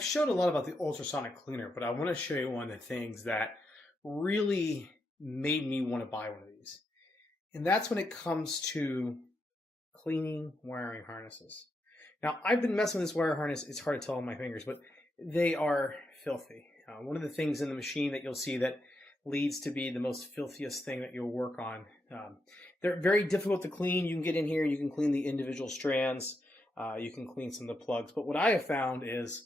I've showed a lot about the ultrasonic cleaner, but I want to show you one of the things that really made me want to buy one of these. And that's when it comes to cleaning wiring harnesses. Now, I've been messing with this wire harness. It's hard to tell on my fingers, but they are filthy. One of the things in the machine that you'll see that leads to be the most filthiest thing that you'll work on. They're very difficult to clean. You can get in here, you can clean the individual strands, you can clean some of the plugs. But what I have found is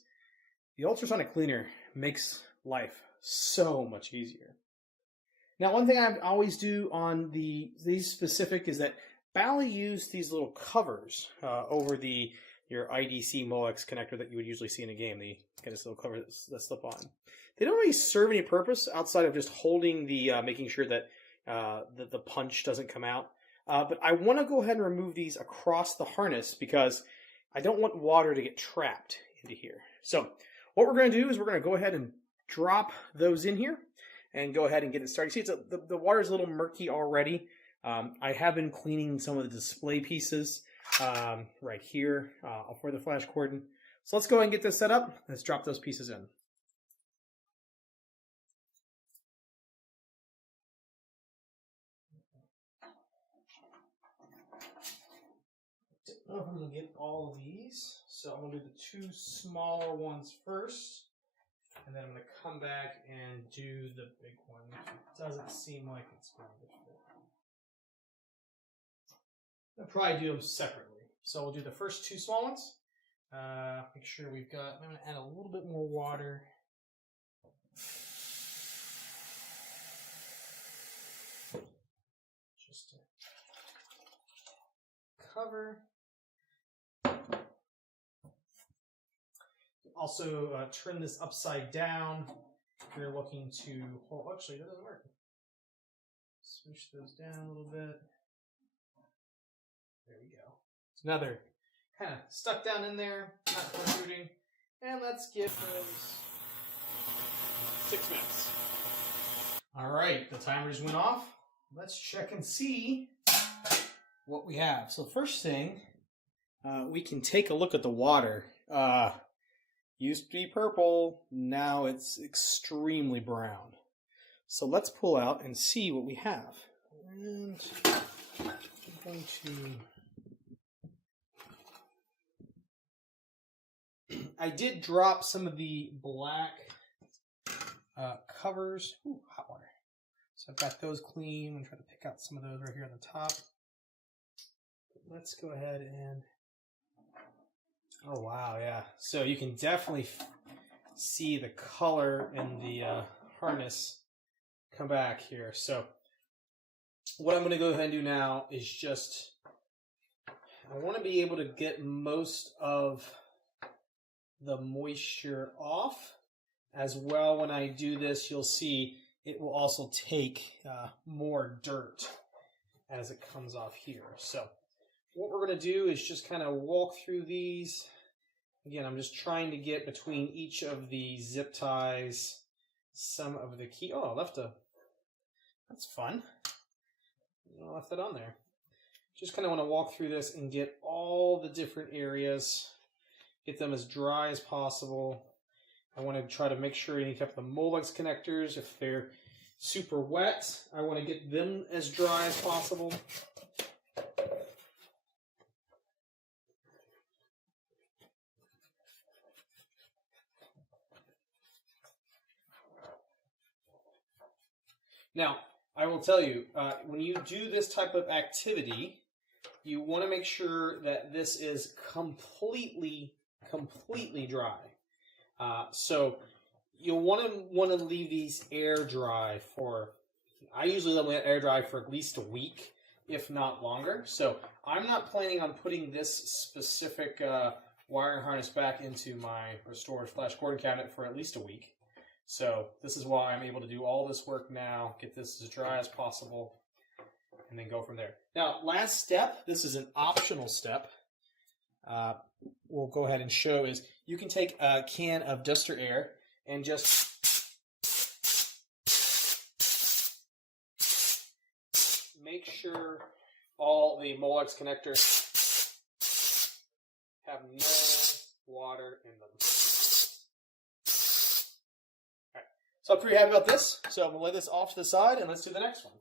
the ultrasonic cleaner makes life so much easier. Now, one thing I always do on these specific is that Bally used these little covers over your IDC Molex connector that you would usually see in a game. They get this little cover that slip on. They don't really serve any purpose outside of just holding making sure that the punch doesn't come out. But I want to go ahead and remove these across the harness because I don't want water to get trapped into here. So what we're going to do is we're going to go ahead and drop those in here and go ahead and get it started. See, the water is a little murky already. I have been cleaning some of the display pieces right here for the flash cordon. So let's go ahead and get this set up. Let's drop those pieces in. I don't know if I'm going to get all of these, so I'm going to do the two smaller ones first, and then I'm going to come back and do the big one. It doesn't seem like it's going to fit. I'll probably do them separately. So we'll do the first two small ones. Make sure we've got, I'm going to add a little bit more water. Just to cover. Also, turn this upside down if you're looking to hold. Actually, that doesn't work. Swoosh those down a little bit. There we go. So now they're kind of stuck down in there, not protruding. And let's give those 6 minutes. All right, the timers went off. Let's check and see what we have. So first thing, we can take a look at the water. Used to be purple, now it's extremely brown. So let's pull out and see what we have. And I'm going to... I did drop some of the black covers. Ooh, hot water. So I've got those clean. I'm going to try to pick out some of those right here on the top. But let's go ahead and... Oh, wow, yeah. So you can definitely see the color in the harness come back here. So what I'm going to go ahead and do now is just, I want to be able to get most of the moisture off. As well, when I do this, you'll see it will also take more dirt as it comes off here. So what we're going to do is just kind of walk through these. Again, I'm just trying to get between each of the zip ties some of the key. Oh, I left that's fun. I left that on there. Just kind of want to walk through this and get all the different areas, get them as dry as possible. I want to try to make sure any type of the Molex connectors, if they're super wet, I want to get them as dry as possible. Now, I will tell you, when you do this type of activity, you want to make sure that this is completely dry. So you'll want to leave these air dry for, I usually let them air dry for at least a week, if not longer. So I'm not planning on putting this specific wiring harness back into my restored flash cordon cabinet for at least a week. So this is why I'm able to do all this work now, get this as dry as possible, and then go from there. Now, last step, this is an optional step, we'll go ahead and show is you can take a can of Duster Air and just make sure all the Molex connectors have no water in them. So I'm pretty happy about this. So I'm going to lay this off to the side and let's do the next one.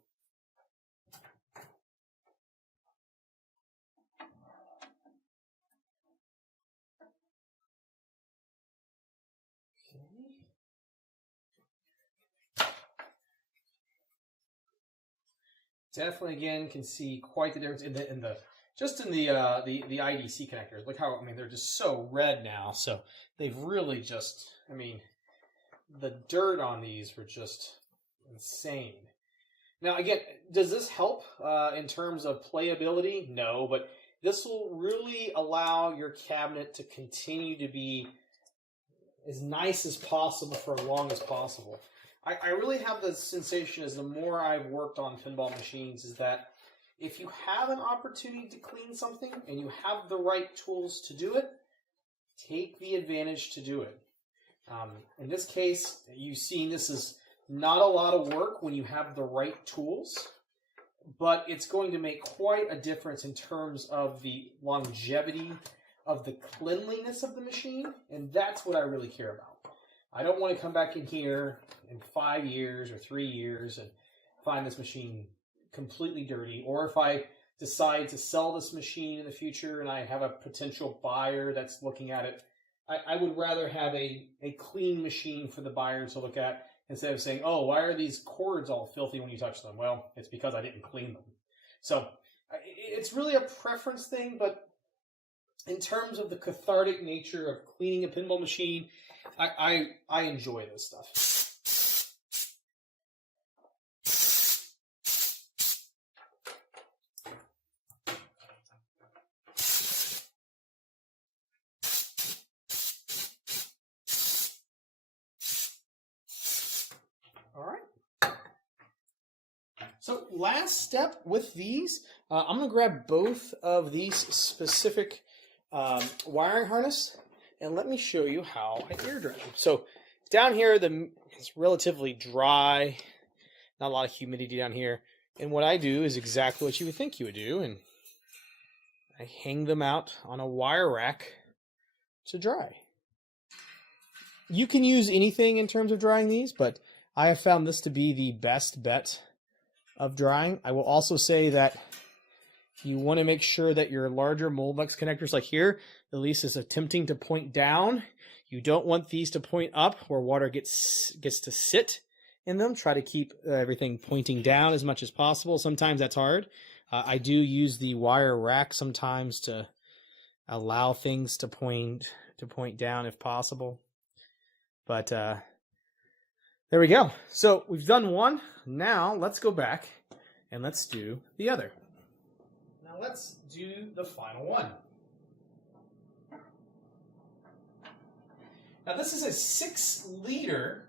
Definitely, again, can see quite the difference in the IDC connectors. Look how, I mean, they're just so red now. So they've really just, I mean, the dirt on these were just insane. Now, again, does this help in terms of playability? No, but this will really allow your cabinet to continue to be as nice as possible for as long as possible. I really have the sensation as the more I've worked on pinball machines is that if you have an opportunity to clean something and you have the right tools to do it, take the advantage to do it. In this case, you've seen this is not a lot of work when you have the right tools, but it's going to make quite a difference in terms of the longevity of the cleanliness of the machine, and that's what I really care about. I don't want to come back in here in 5 years or 3 years and find this machine completely dirty, or if I decide to sell this machine in the future and I have a potential buyer that's looking at it, I would rather have a clean machine for the buyer to look at instead of saying, oh, why are these cords all filthy when you touch them? Well, it's because I didn't clean them. So it's really a preference thing, but in terms of the cathartic nature of cleaning a pinball machine, I enjoy this stuff. All right. So last step with these, I'm going to grab both of these specific wiring harness, and let me show you how I air dry them. So down here, it's relatively dry, not a lot of humidity down here. And what I do is exactly what you would think you would do, and I hang them out on a wire rack to dry. You can use anything in terms of drying these, but I have found this to be the best bet of drying. I will also say that you want to make sure that your larger Moldlex connectors, like here, at least is attempting to point down. You don't want these to point up where water gets to sit in them. Try to keep everything pointing down as much as possible. Sometimes that's hard. I do use the wire rack sometimes to allow things to point down if possible. But there we go. So we've done one. Now let's go back and let's do the other. Now let's do the final one. Now this is a 6-liter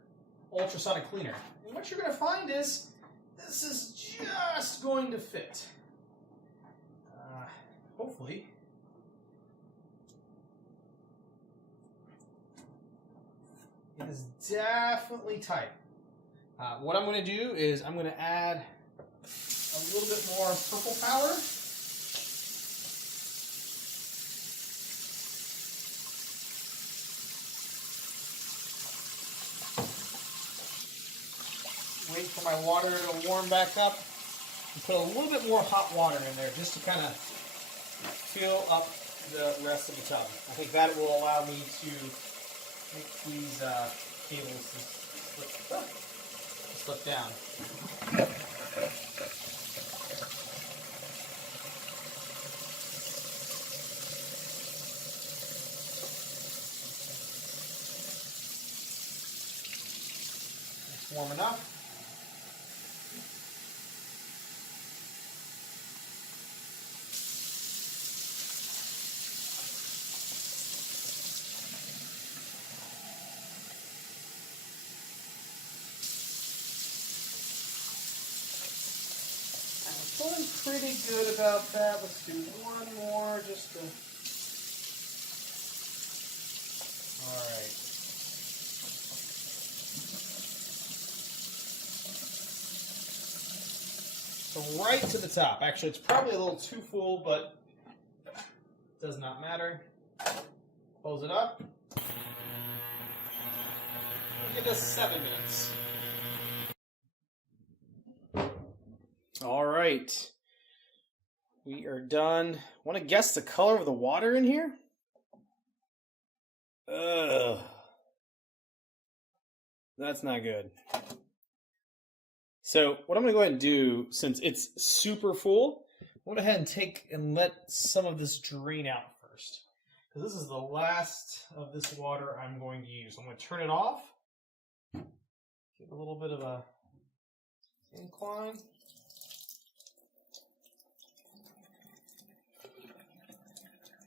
ultrasonic cleaner. And what you're going to find is this is just going to fit. Hopefully. It is definitely tight. What I'm going to do is I'm going to add a little bit more purple powder. Wait for my water to warm back up and put a little bit more hot water in there just to kind of fill up the rest of the tub. I think that will allow me to make these cables slip down. It's warm enough. Feeling pretty good about that. Let's do one more just to... Alright. So right to the top. Actually, it's probably a little too full, but it does not matter. Close it up. We'll give this 7 minutes. All right, we are done. Want to guess the color of the water in here? Ugh, that's not good. So what I'm going to go ahead and do, since it's super full, I'm going to go ahead and take and let some of this drain out first. Because this is the last of this water I'm going to use. I'm going to turn it off. Give a little bit of a incline.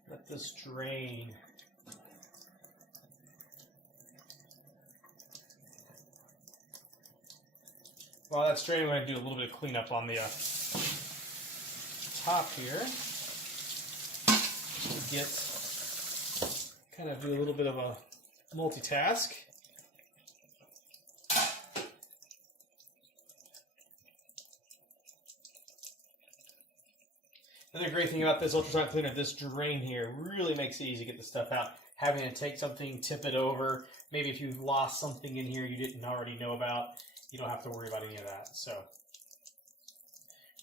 Let this drain. While that's draining, I'm going to do a little bit of cleanup on the top here. To get, kind of do a little bit of a multitask. Another great thing about this ultrasonic cleaner, this drain here really makes it easy to get the stuff out. Having to take something, tip it over. Maybe if you've lost something in here you didn't already know about, you don't have to worry about any of that. So, all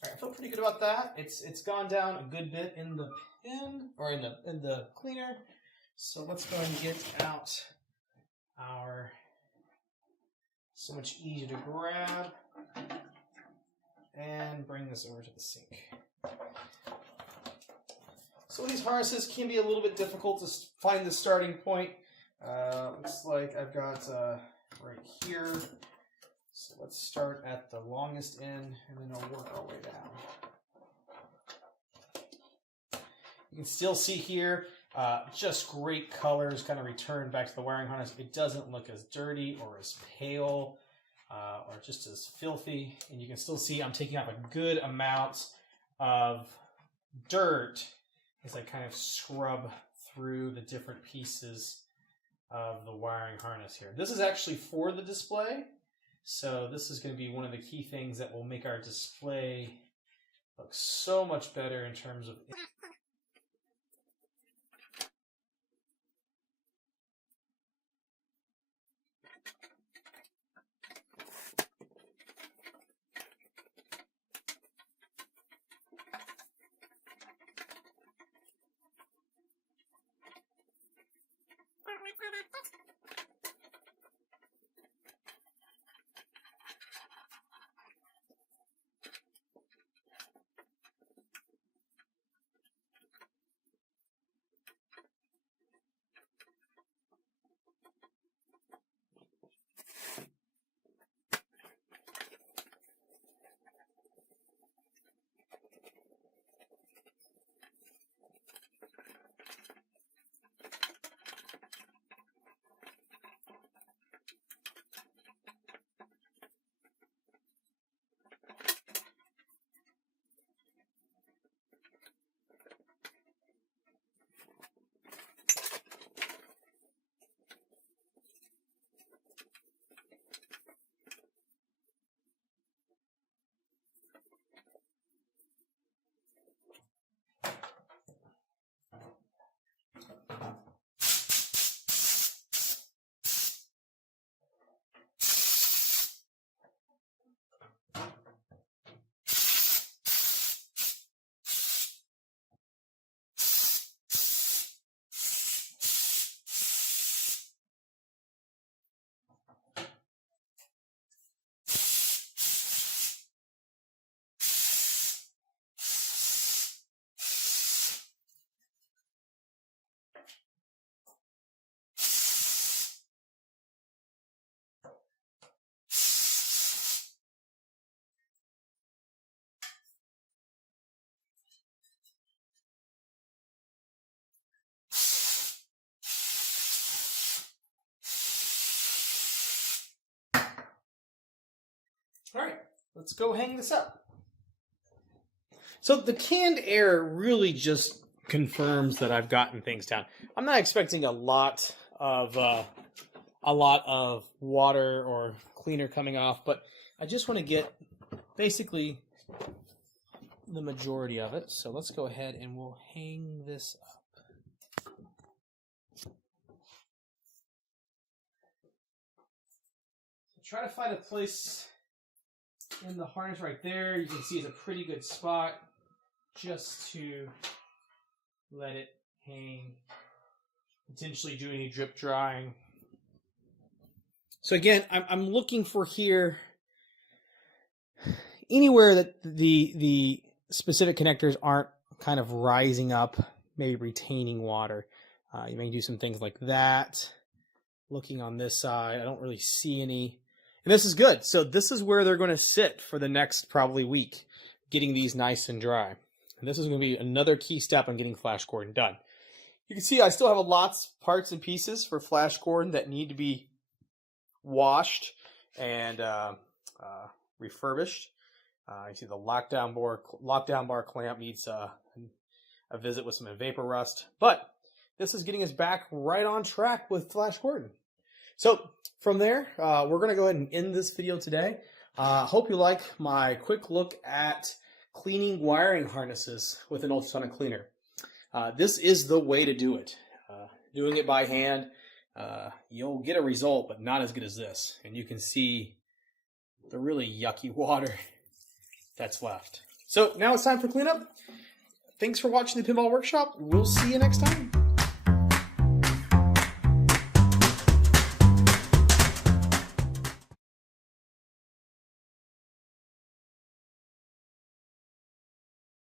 right, I feel pretty good about that. It's gone down a good bit in the pin or in the cleaner. So let's go ahead and get out our so much easier to grab and bring this over to the sink. So these harnesses can be a little bit difficult to find the starting point. Looks like I've got right here. So let's start at the longest end and then we'll work our way down. You can still see here just great colors kind of returned back to the wiring harness. It doesn't look as dirty or as pale or just as filthy. And you can still see I'm taking off a good amount of dirt as I kind of scrub through the different pieces of the wiring harness here. This is actually for the display, so this is going to be one of the key things that will make our display look so much better in terms of all right, let's go hang this up. So the canned air really just confirms that I've gotten things down. I'm not expecting a lot of water or cleaner coming off, but I just want to get basically the majority of it. So let's go ahead and we'll hang this up. Try to find a place in the harness right there. You can see it's a pretty good spot just to let it hang, potentially do any drip drying. So again, I'm looking for here anywhere that the specific connectors aren't kind of rising up, maybe retaining water. You may do some things like that. Looking on this side, I don't really see any. And this is good. So this is where they're going to sit for the next probably week, getting these nice and dry. And this is going to be another key step on getting flash cordon done. You can see I still have lots of parts and pieces for flash cordon that need to be washed and refurbished. You see the lockdown bar clamp needs a visit with some vapor rust. But this is getting us back right on track with flash cordon. So from there, we're going to go ahead and end this video today. Hope you like my quick look at cleaning wiring harnesses with an ultrasonic cleaner. This is the way to do it. Doing it by hand, you'll get a result, but not as good as this. And you can see the really yucky water that's left. So now it's time for cleanup. Thanks for watching the Pinball Workshop. We'll see you next time.